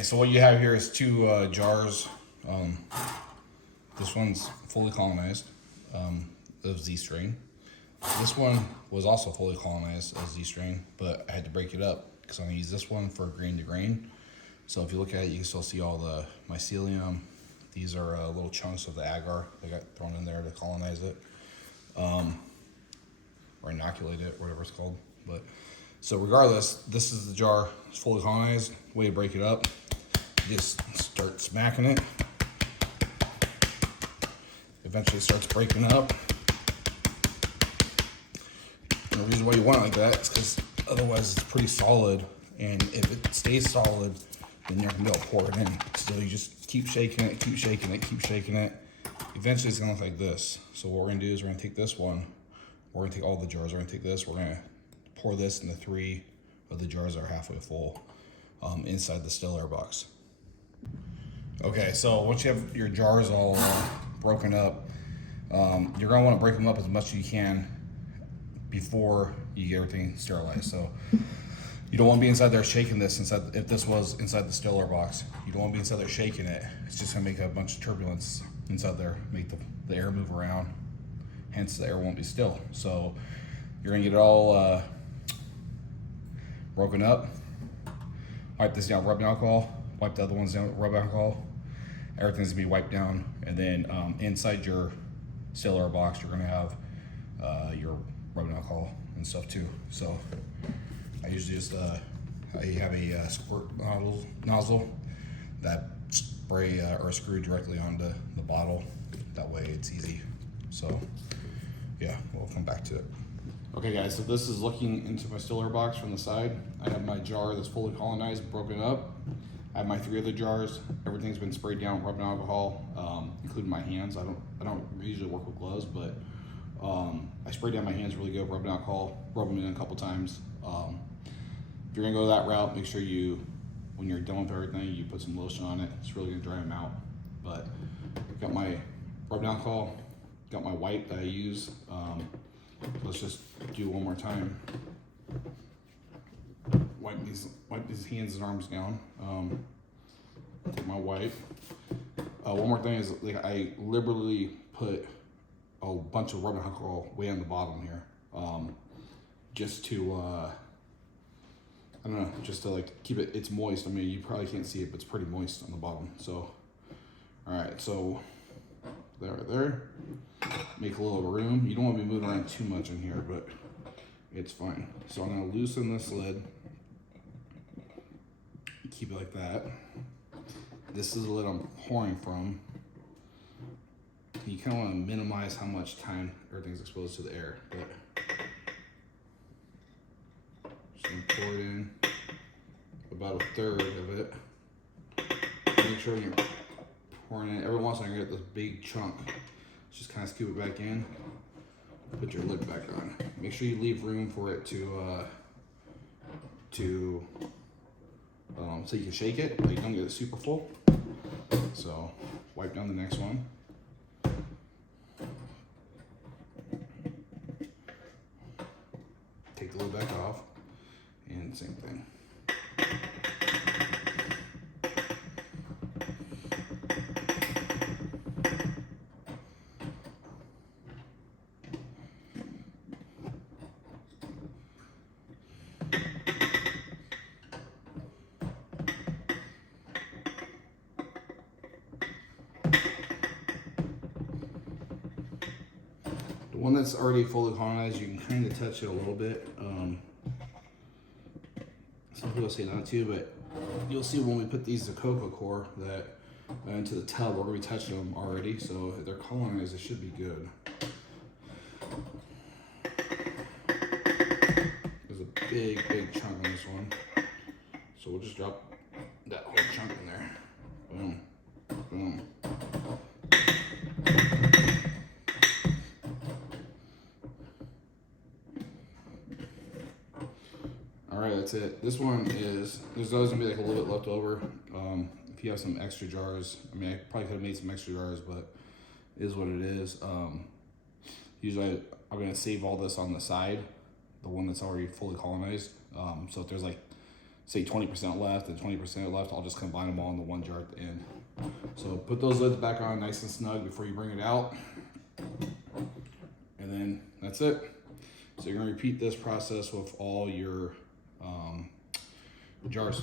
Okay, so what you have here is two jars. This one's fully colonized of Z strain. This one was also fully colonized as Z strain, but I had to break it up because I'm gonna use this one for grain to grain. So if you look at it, you can still see all the mycelium. These are little chunks of the agar that got thrown in there to colonize it, or inoculate it, whatever it's called. But so regardless, this is the jar. It's fully colonized. Way to break it up. You just start smacking it. Eventually it starts breaking up. And the reason why you want it like that is because otherwise it's pretty solid, and if it stays solid, then you're gonna be able to pour it in. So you just keep shaking it, keep shaking it, keep shaking it. Eventually it's gonna look like this. So what we're gonna do is we're gonna take this one, we're gonna take all the jars, we're gonna take this, we're gonna pour this into 3 of the jars that are halfway full inside the still air box. Okay, so once you have your jars all broken up, you're gonna wanna break them up as much as you can before you get everything sterilized. So you don't wanna be inside there shaking this inside. If this was inside the still air box, you don't wanna be inside there shaking it. It's just gonna make a bunch of turbulence inside there, make the air move around. Hence the air won't be still. So you're gonna get it all broken up. Wipe this down, rub alcohol. Wipe the other ones down, rub alcohol. Everything's gonna be wiped down, and then inside your still air box, you're gonna have your rubbing alcohol and stuff too. So I usually just I have a squirt nozzle that spray or screw directly onto the bottle. That way it's easy. So yeah, we'll come back to it. Okay guys, so this is looking into my still air box from the side. I have my jar that's fully colonized, broken up. I have my 3 other jars. Everything's been sprayed down with rubbing alcohol, including my hands. I don't usually work with gloves, but I sprayed down my hands really good with rubbing alcohol, rub them in a couple times. If you're gonna go that route, make sure when you're done with everything, you put some lotion on it. It's really gonna dry them out. But I've got my rubbing alcohol, got my wipe that I use. Let's just do one more time. Wipe these hands and arms down. Take my wipe. One more thing is, like, I liberally put a bunch of rubbing alcohol way on the bottom here, just to I don't know, just to like keep it. It's moist. I mean, you probably can't see it, but it's pretty moist on the bottom. So, all right, so there. Make a little room. You don't want to be moving around too much in here, but it's fine. So I'm gonna loosen this lid. Keep it like that. This is the lid I'm pouring from. You kind of want to minimize how much time everything's exposed to the air, but just gonna pour it in about 1/3 of it. Make sure you're pouring it. Every once in a while you get this big chunk. Just kind of scoop it back in. Put your lid back on. Make sure you leave room for it to so you can shake it, but you don't get it super full. So wipe down the next one. Take the lid back off, and same thing. One that's already fully colonized, you can kind of touch it a little bit. Some people say not to, but you'll see when we put these to cocoa core that into the tub, we're going to be touching them already. So if they're colonized, it should be good. There's a big chunk on this one. So we'll just drop that whole chunk in there. Boom, boom. All right, that's it. This one there's always gonna be like a little bit left over. If you have some extra jars, I mean, I probably could have made some extra jars, but it is what it is. Usually I'm gonna save all this on the side, the one that's already fully colonized. So if there's like say 20% left and 20% left, I'll just combine them all into one jar at the end. So put those lids back on nice and snug before you bring it out. And then that's it. So you're gonna repeat this process with all your jars.